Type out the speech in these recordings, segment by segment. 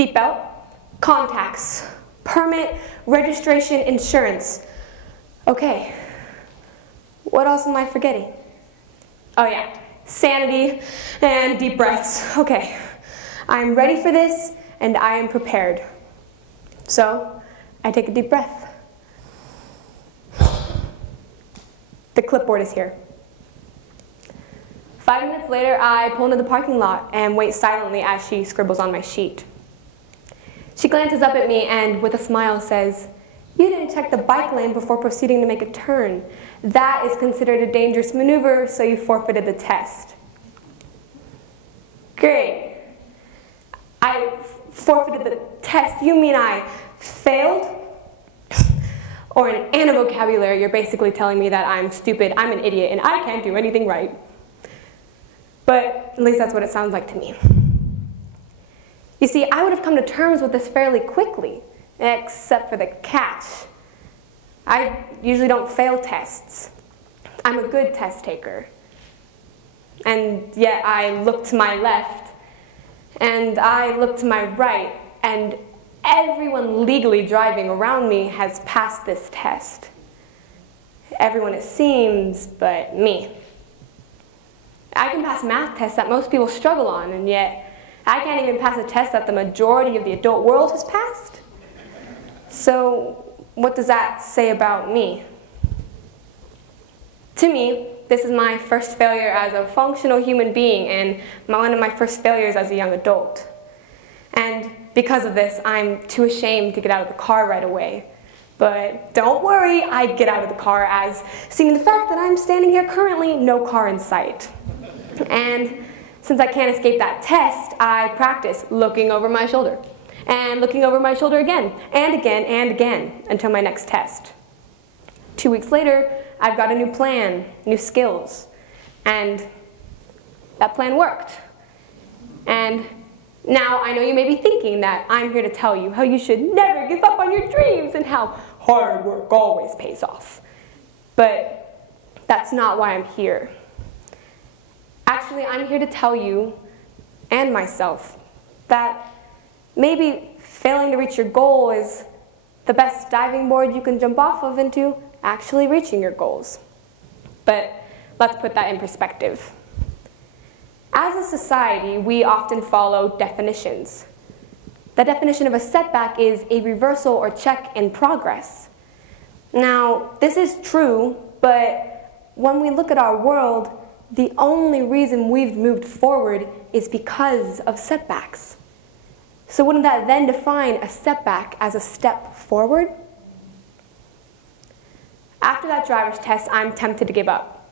seatbelt, contacts, permit, registration, insurance. Okay, what else am I forgetting? Oh yeah, sanity and deep breaths. Okay, I'm ready for this and I am prepared. So, I take a deep breath. The clipboard is here. 5 minutes later, I pull into the parking lot and wait silently as she scribbles on my sheet. She glances up at me and, with a smile, says, "You didn't check the bike lane before proceeding to make a turn. That is considered a dangerous maneuver, so you forfeited the test." Great. I forfeited the test? You mean I failed? Or in Anna vocabulary, you're basically telling me that I'm stupid, I'm an idiot, and I can't do anything right. But at least that's what it sounds like to me. You see, I would have come to terms with this fairly quickly, except for the catch. I usually don't fail tests. I'm a good test taker. And yet I look to my left, and I look to my right, and everyone legally driving around me has passed this test. Everyone, it seems, but me. I can pass math tests that most people struggle on, and yet I can't even pass a test that the majority of the adult world has passed. So what does that say about me? To me, this is my first failure as a functional human being and one of my first failures as a young adult. And because of this, I'm too ashamed to get out of the car right away. But don't worry, I get out of the car as seeing the fact that I'm standing here currently, no car in sight. And since I can't escape that test, I practice looking over my shoulder, and looking over my shoulder again, and again, and again, until my next test. 2 weeks later, I've got a new plan, new skills, and that plan worked. And now I know you may be thinking that I'm here to tell you how you should never give up on your dreams and how hard work always pays off. But that's not why I'm here. Actually, I'm here to tell you, and myself, that maybe failing to reach your goal is the best diving board you can jump off of into actually reaching your goals. But let's put that in perspective. As a society, we often follow definitions. The definition of a setback is a reversal or check in progress. Now, this is true, but when we look at our world, the only reason we've moved forward is because of setbacks. So wouldn't that then define a setback as a step forward? After that driver's test, I'm tempted to give up.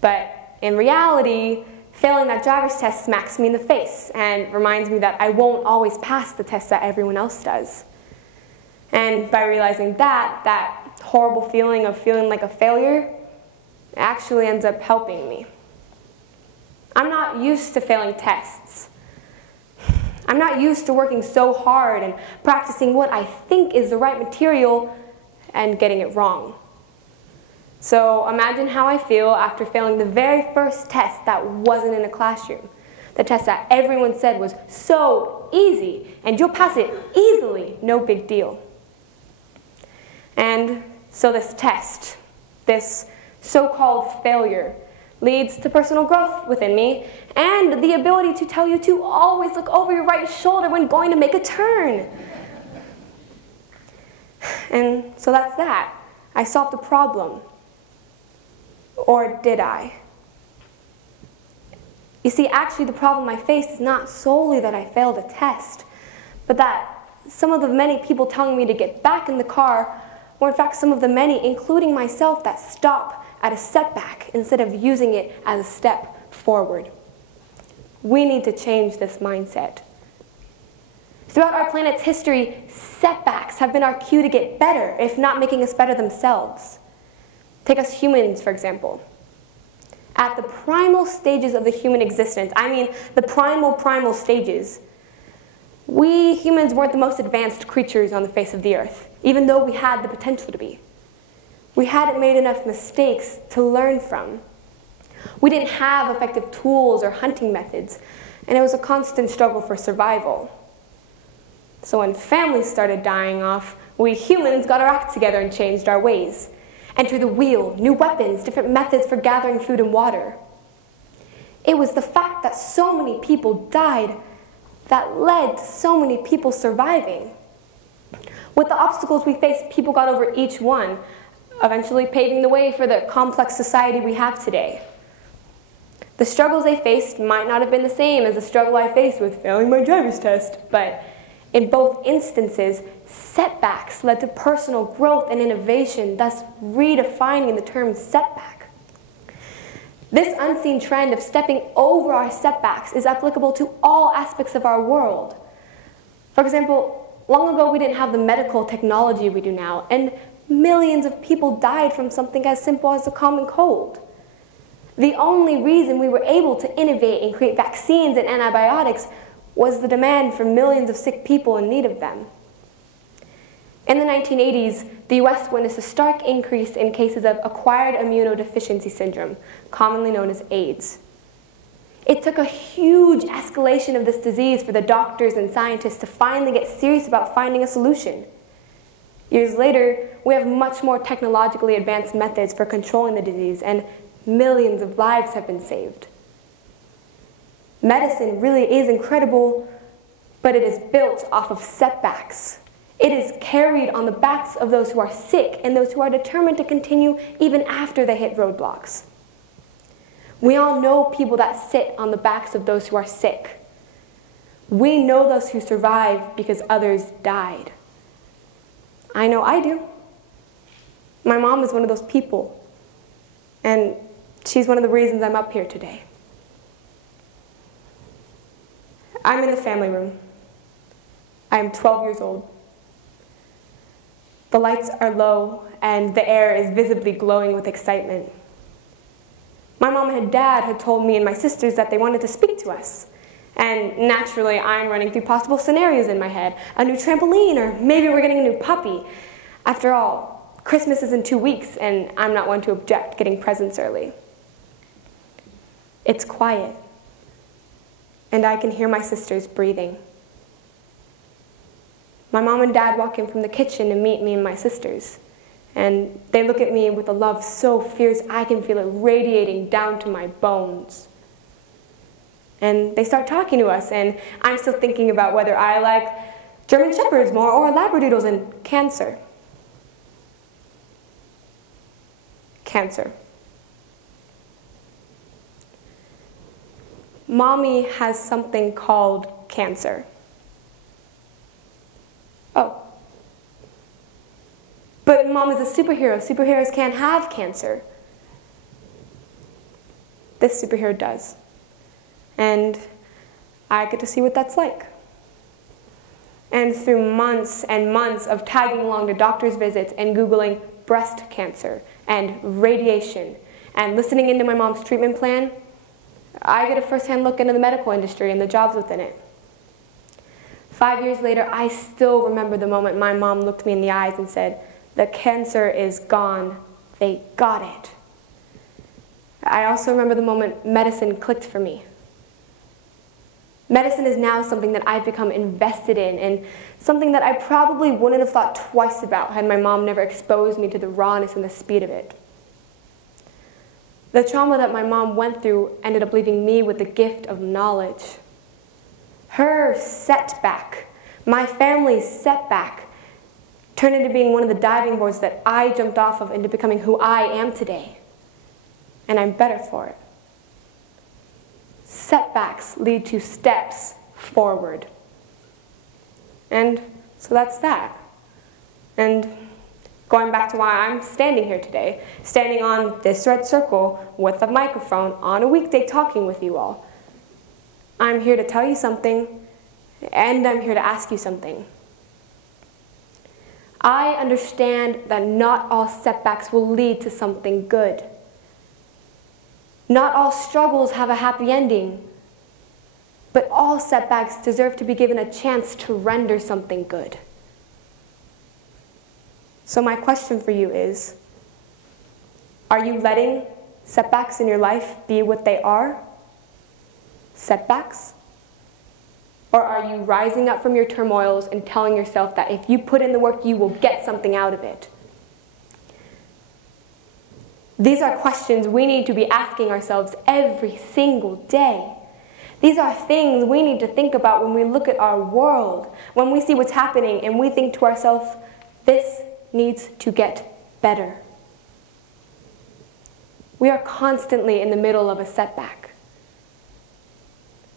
But in reality, failing that driver's test smacks me in the face and reminds me that I won't always pass the test that everyone else does. And by realizing that horrible feeling of feeling like a failure actually ends up helping me. I'm not used to failing tests. I'm not used to working so hard and practicing what I think is the right material and getting it wrong. So imagine how I feel after failing the very first test that wasn't in a classroom. The test that everyone said was so easy and you'll pass it easily, no big deal. And so this test, this so-called failure, leads to personal growth within me and the ability to tell you to always look over your right shoulder when going to make a turn. And so that's that. I solved the problem. Or did I? You see, actually the problem I face is not solely that I failed a test, but that some of the many people telling me to get back in the car were in fact some of the many, including myself, that stop at a setback instead of using it as a step forward. We need to change this mindset. Throughout our planet's history, setbacks have been our cue to get better, if not making us better themselves. Take us humans, for example. At the primal stages of the human existence, I mean the primal stages, we humans weren't the most advanced creatures on the face of the earth, even though we had the potential to be. We hadn't made enough mistakes to learn from. We didn't have effective tools or hunting methods, and it was a constant struggle for survival. So when families started dying off, we humans got our act together and changed our ways. Enter the wheel, new weapons, different methods for gathering food and water. It was the fact that so many people died that led to so many people surviving. With the obstacles we faced, people got over each one, eventually paving the way for the complex society we have today. The struggles they faced might not have been the same as the struggle I faced with failing my driver's test, but in both instances, setbacks led to personal growth and innovation, thus redefining the term setback. This unseen trend of stepping over our setbacks is applicable to all aspects of our world. For example, long ago we didn't have the medical technology we do now, and millions of people died from something as simple as a common cold. The only reason we were able to innovate and create vaccines and antibiotics was the demand for millions of sick people in need of them. In the 1980s, the US witnessed a stark increase in cases of acquired immunodeficiency syndrome, commonly known as AIDS. It took a huge escalation of this disease for the doctors and scientists to finally get serious about finding a solution. Years later, we have much more technologically advanced methods for controlling the disease, and millions of lives have been saved. Medicine really is incredible, but it is built off of setbacks. It is carried on the backs of those who are sick and those who are determined to continue even after they hit roadblocks. We all know people that sit on the backs of those who are sick. We know those who survive because others died. I know I do. My mom is one of those people, and she's one of the reasons I'm up here today. I'm in the family room. I am 12 years old. The lights are low, and the air is visibly glowing with excitement. My mom and dad had told me and my sisters that they wanted to speak to us. And naturally, I'm running through possible scenarios in my head. A new trampoline, or maybe we're getting a new puppy. After all, Christmas is in 2 weeks, and I'm not one to object getting presents early. It's quiet, and I can hear my sisters breathing. My mom and dad walk in from the kitchen to meet me and my sisters, and they look at me with a love so fierce I can feel it radiating down to my bones. And they start talking to us, and I'm still thinking about whether I like German Shepherds more or Labradoodles and cancer. Cancer. Mommy has something called cancer. Oh. But Mom is a superhero. Superheroes can't have cancer. This superhero does. And I get to see what that's like. And through months and months of tagging along to doctor's visits and Googling breast cancer and radiation and listening into my mom's treatment plan, I get a first-hand look into the medical industry and the jobs within it. 5 years later, I still remember the moment my mom looked me in the eyes and said, "The cancer is gone. They got it." I also remember the moment medicine clicked for me. Medicine is now something that I've become invested in, and something that I probably wouldn't have thought twice about had my mom never exposed me to the rawness and the speed of it. The trauma that my mom went through ended up leaving me with the gift of knowledge. Her setback, my family's setback, turned into being one of the diving boards that I jumped off of into becoming who I am today. And I'm better for it. Setbacks lead to steps forward. And so that's that. And going back to why I'm standing here today, standing on this red circle with a microphone on a weekday talking with you all. I'm here to tell you something, and I'm here to ask you something. I understand that not all setbacks will lead to something good. Not all struggles have a happy ending, but all setbacks deserve to be given a chance to render something good. So my question for you is, are you letting setbacks in your life be what they are? Setbacks? Or are you rising up from your turmoils and telling yourself that if you put in the work, you will get something out of it? These are questions we need to be asking ourselves every single day. These are things we need to think about when we look at our world, when we see what's happening and we think to ourselves, this needs to get better. We are constantly in the middle of a setback.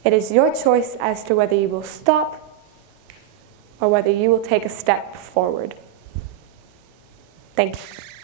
It is your choice as to whether you will stop or whether you will take a step forward. Thank you.